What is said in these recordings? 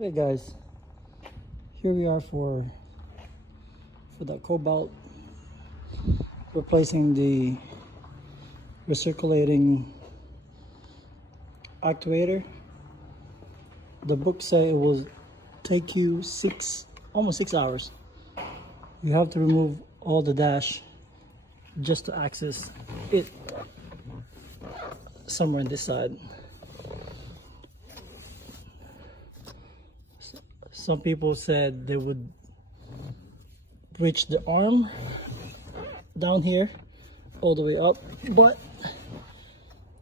Hey guys, here we are for the Cobalt, replacing the recirculating actuator. The book say it will take you almost 6 hours. You have to remove all the dash just to access it somewhere on this side. Some people said they would reach the arm down here all the way up, but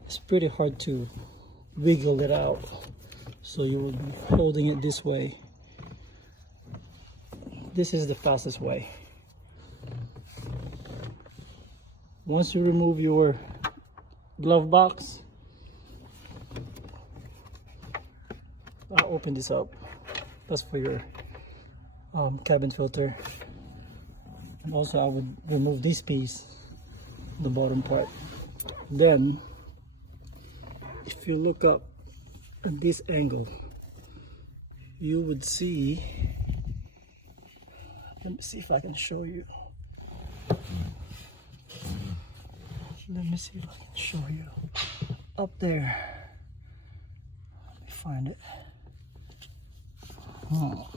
it's pretty hard to wiggle it out, so you will be holding it this way. This is the fastest way. Once you remove your glove box, I'll open this up. That's for your cabin filter. And also I would remove this piece, the bottom part. Then if you look up at this angle, you would see, let me see if I can show you. Let me see if I can show you. Up there, let me find it. Oh.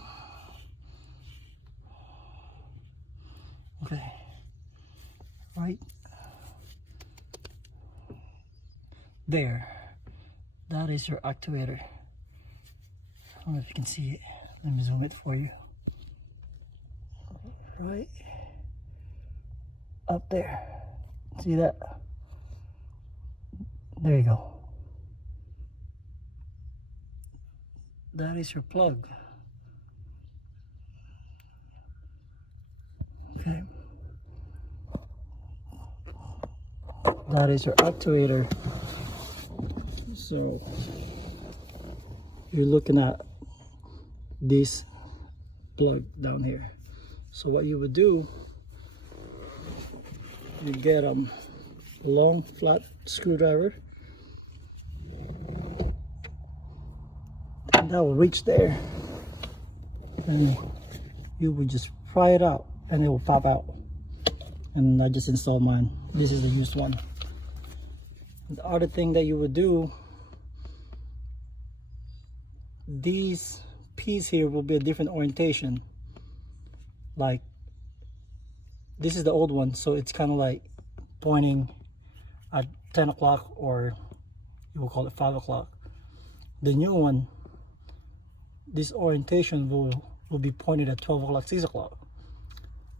Okay, right there, that is your actuator. I don't know if you can see it. Let me zoom it for you. Right up there, see that? There you go. That is your plug. Okay, that is your actuator. So you're looking at this plug down here. So what you would do, you get a long flat screwdriver, and that will reach there, and you would just pry it out and it will pop out. And I just installed mine. This is the used one. The other thing that you would do, these pieces here will be a different orientation. Like this is the old one, so it's kind of like pointing at 10 o'clock, or you will call it 5 o'clock. The new one, this orientation will be pointed at 12 o'clock, 6 o'clock.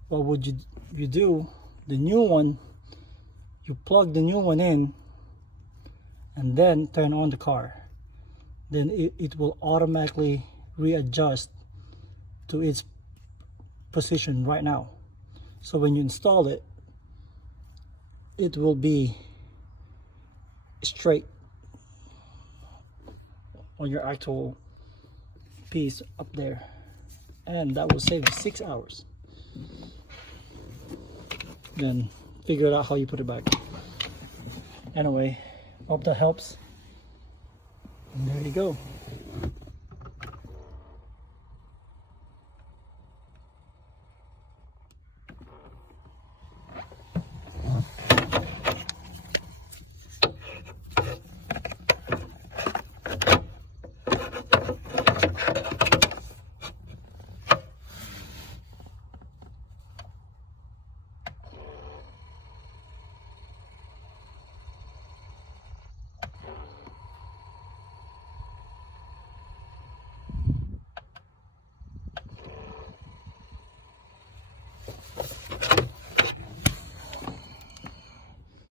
What would you do? The new one, you plug the new one in and then turn on the car. Then it will automatically readjust to its position right now. So when you install it, it will be straight on your actual piece up there, and that will save you 6 hours. Then figure out how you put it back. Anyway, hope that helps. And there you go.